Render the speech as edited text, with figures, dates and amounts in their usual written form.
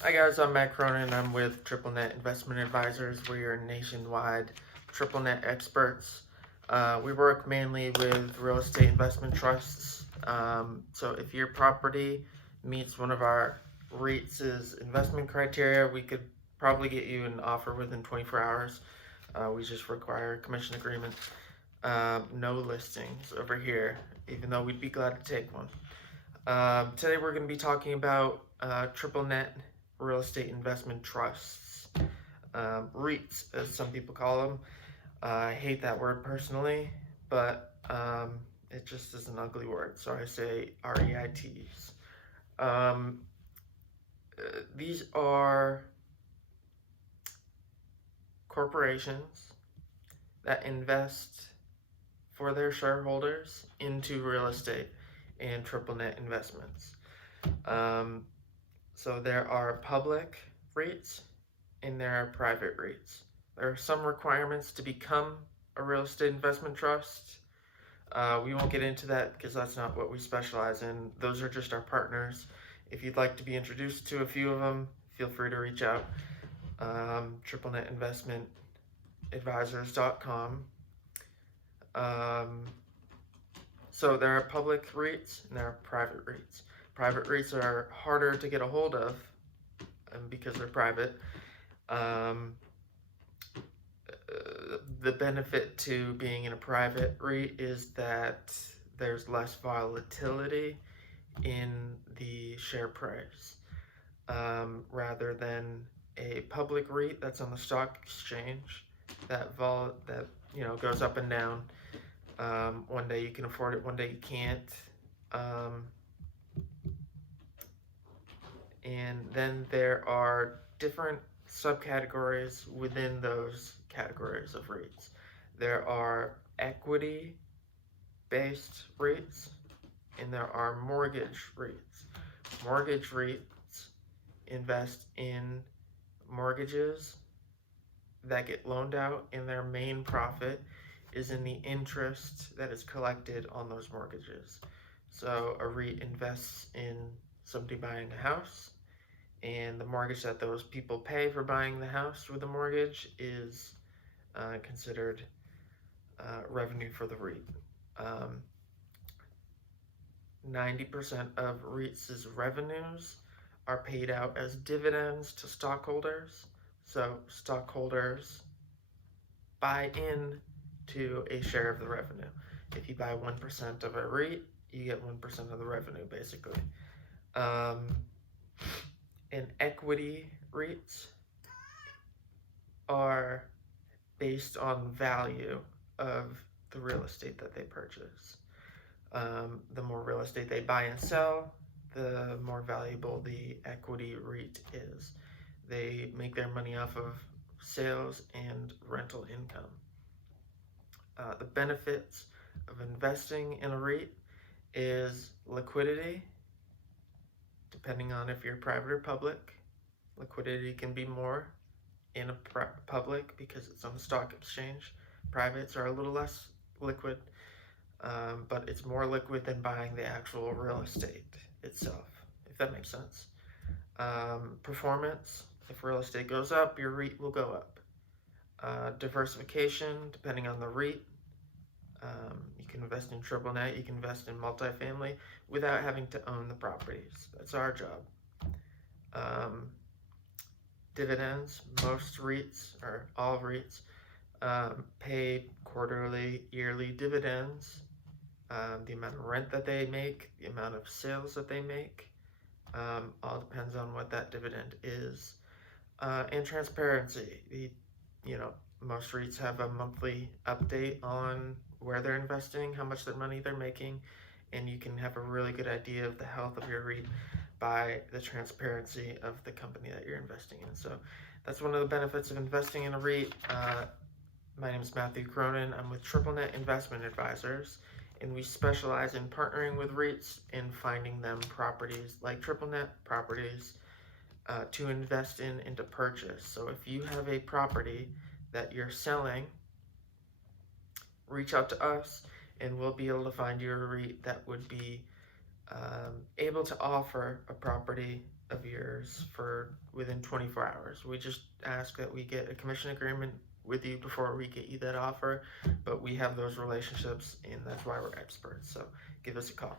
Hi guys, I'm Matt Cronin. I'm with NNN Investment Advisors. We are nationwide NNN experts. We work mainly with real estate investment trusts. So if your property meets one of our REITs' investment criteria, we could probably get you an offer within 24 hours. We just require a commission agreement. No listings over here, even though we'd be glad to take one. Today we're going to be talking about NNN real estate investment trusts, REITs as some people call them. I hate that word personally, but it just is an ugly word, so I say REITs. These are corporations that invest for their shareholders into real estate and NNN investments. So there are public REITs and there are private REITs. There are some requirements to become a real estate investment trust. We won't get into that because that's not what we specialize in. Those are just our partners. If you'd like to be introduced to a few of them, feel free to reach out. NNN Investment Advisors.com. So there are public REITs and there are private REITs. Private REITs are harder to get a hold of because they're private. The benefit to being in a private REIT is that there's less volatility in the share price rather than a public REIT that's on the stock exchange that goes up and down. One day you can afford it, one day you can't. And then there are different subcategories within those categories of REITs. There are equity-based REITs and there are mortgage REITs. Mortgage REITs invest in mortgages that get loaned out, and their main profit is in the interest that is collected on those mortgages. So a REIT invests in somebody buying a house, and the mortgage that those people pay for buying the house with the mortgage is considered revenue for the REIT. 90% of REITs' revenues are paid out as dividends to stockholders. So stockholders buy in to a share of the revenue. If you buy 1% of a REIT, you get 1% of the revenue, basically. And equity REITs are based on value of the real estate that they purchase. The more real estate they buy and sell, the more valuable the equity REIT is. They make their money off of sales and rental income. The benefits of investing in a REIT is liquidity. Depending on if you're private or public, liquidity can be more in a public because it's on the stock exchange. Privates are a little less liquid, but it's more liquid than buying the actual real estate itself, if that makes sense. Performance, if real estate goes up, your REIT will go up. Diversification, depending on the REIT. You can invest in triple net, you can invest in multifamily without having to own the properties. That's our job. Dividends, most REITs, or all REITs, pay quarterly, yearly dividends. The amount of rent that they make, the amount of sales that they make, all depends on what that dividend is. And transparency. Most REITs have a monthly update on where they're investing, how much money they're making, and you can have a really good idea of the health of your REIT by the transparency of the company that you're investing in. So that's one of the benefits of investing in a REIT. My name is Matthew Cronin. I'm with NNN Investment Advisors, and we specialize in partnering with REITs and finding them properties like triple net properties to invest in and to purchase. So if you have a property that you're selling, reach out to us and we'll be able to find you a REIT that would be able to offer a property of yours for within 24 hours. We just ask that we get a commission agreement with you before we get you that offer, but we have those relationships, and that's why we're experts. So give us a call.